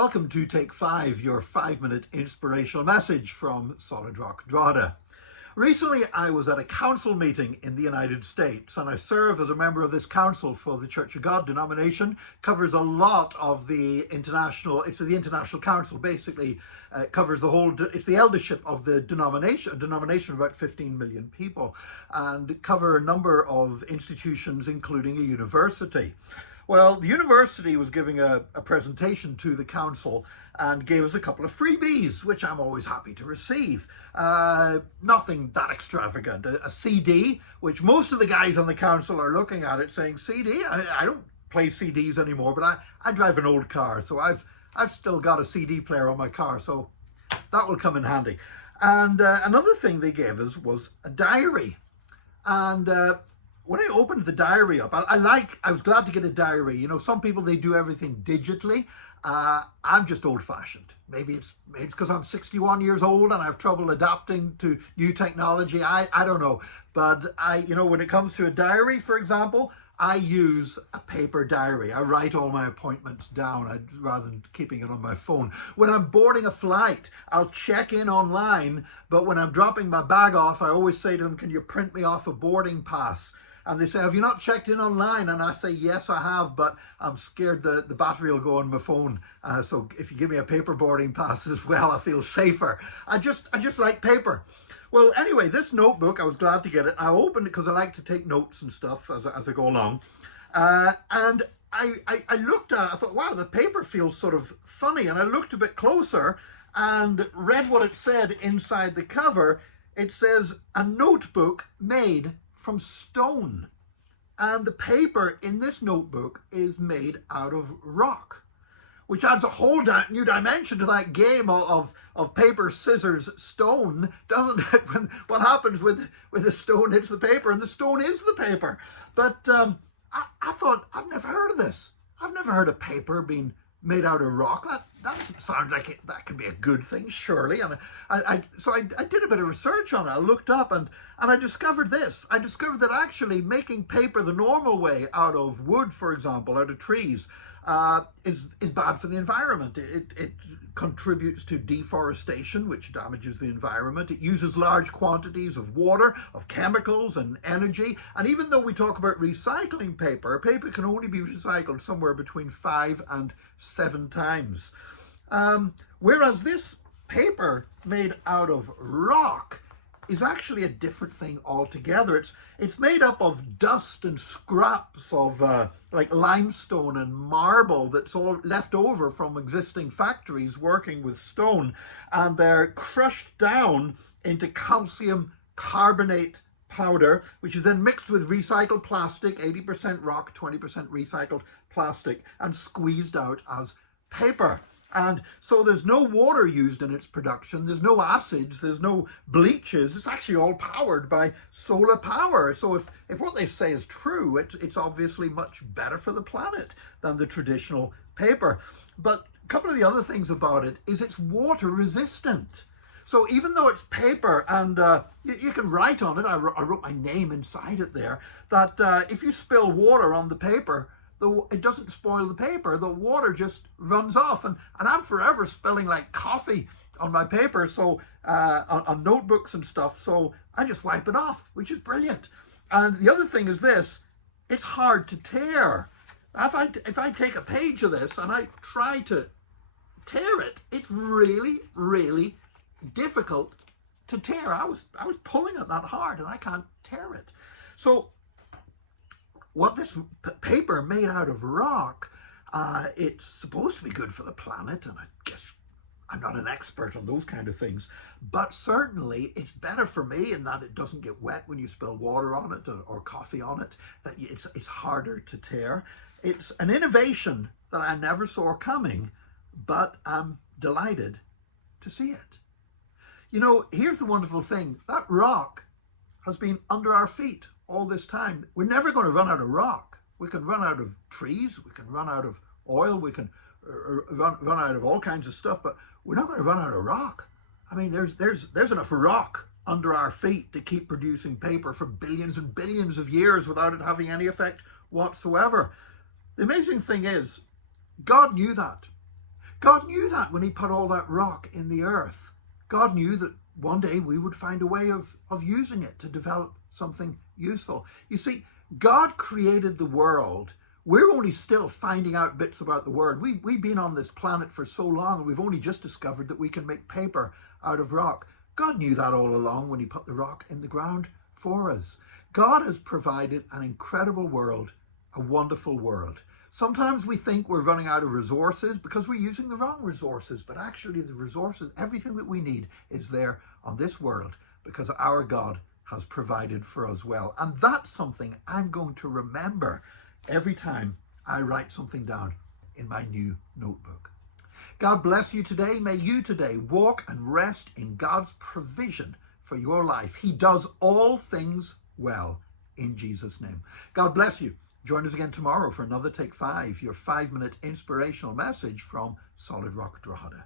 Welcome to Take 5, your 5-minute inspirational message from Solid Rock Drogheda. Recently, I was at a council meeting in the United States, and I serve as a member of this council for the Church of God denomination. Covers a lot of the international, it's the International Council, basically covers the whole, it's the eldership of the denomination of about 15 million people, and cover a number of institutions, including a university. Well, the university was giving a presentation to the council and gave us a couple of freebies, which I'm always happy to receive. Nothing that extravagant. A CD, which most of the guys on the council are looking at it saying, CD? I don't play CDs anymore, but I drive an old car, so I've still got a CD player on my car, so that will come in handy. And another thing they gave us was a diary. And when I opened the diary up, I was glad to get a diary. You know, some people, they do everything digitally. I'm just old-fashioned. Maybe it's because I'm 61 years old and I have trouble adapting to new technology. I don't know. But when it comes to a diary, for example, I use a paper diary. I write all my appointments down rather than keeping it on my phone. When I'm boarding a flight, I'll check in online. But when I'm dropping my bag off, I always say to them, can you print me off a boarding pass? And they say, have you not checked in online? And I say, yes, I have, but I'm scared the battery will go on my phone. So if you give me a paper boarding pass as well, I feel safer. I just like paper. Well, anyway, this notebook, I was glad to get it. I opened it because I like to take notes and stuff as I go along. And I looked at it, I thought, wow, the paper feels sort of funny. And I looked a bit closer and read what it said inside the cover. It says, a notebook made from stone. And the paper in this notebook is made out of rock, which adds a whole new dimension to that game of paper, scissors, stone, doesn't it? What happens with the stone hits the paper, and the stone is the paper. But I thought, I've never heard of this. I've never heard of paper being made out of rock. That doesn't sound like that could be a good thing, surely. And so I did a bit of research on it. I looked up and I discovered this. I discovered that actually making paper the normal way out of wood, for example, out of trees, is bad for the environment. It contributes to deforestation, which damages the environment. It uses large quantities of water, of chemicals and energy. And even though we talk about recycling paper can only be recycled somewhere between 5 and 7 times. Whereas this paper made out of rock is actually a different thing altogether. It's made up of dust and scraps of like limestone and marble that's all left over from existing factories working with stone, and they're crushed down into calcium carbonate powder, which is then mixed with recycled plastic, 80% rock, 20% recycled plastic, and squeezed out as paper. And so there's no water used in its production, there's no acids, there's no bleaches. It's actually all powered by solar power. So if what they say is true, it's obviously much better for the planet than the traditional paper. But a couple of the other things about it is it's water resistant. So even though it's paper and you can write on it, I wrote my name inside it there, that if you spill water on the paper, it doesn't spoil the paper. The water just runs off, and I'm forever spilling like coffee on my paper, so on notebooks and stuff, so I just wipe it off, which is brilliant. And the other thing is this, it's hard to tear. If I take a page of this and I try to tear it, it's really, really difficult to tear. I was pulling it that hard and I can't tear it. So what this paper made out of rock, it's supposed to be good for the planet, and I guess I'm not an expert on those kind of things, but certainly it's better for me in that it doesn't get wet when you spill water on it or coffee on it, that it's harder to tear. It's an innovation that I never saw coming, but I'm delighted to see it. You know, here's the wonderful thing, that rock has been under our feet all this time. We're never going to run out of rock. We can run out of trees, we can run out of oil, we can run out of all kinds of stuff, but we're not going to run out of rock. I mean, there's enough rock under our feet to keep producing paper for billions and billions of years without it having any effect whatsoever. The amazing thing is, God knew that. God knew that when he put all that rock in the earth. God knew that one day we would find a way of using it to develop something useful. You see, God created the world. We're only still finding out bits about the world. We've been on this planet for so long, and we've only just discovered that we can make paper out of rock. God knew that all along when he put the rock in the ground for us. God has provided an incredible world, a wonderful world. Sometimes we think we're running out of resources because we're using the wrong resources, but actually the resources, everything that we need is there on this world because our God has provided for us well. And that's something I'm going to remember every time I write something down in my new notebook. God bless you today. May you today walk and rest in God's provision for your life. He does all things well in Jesus' name. God bless you. Join us again tomorrow for another Take 5, your 5-minute inspirational message from Solid Rock Drogheda.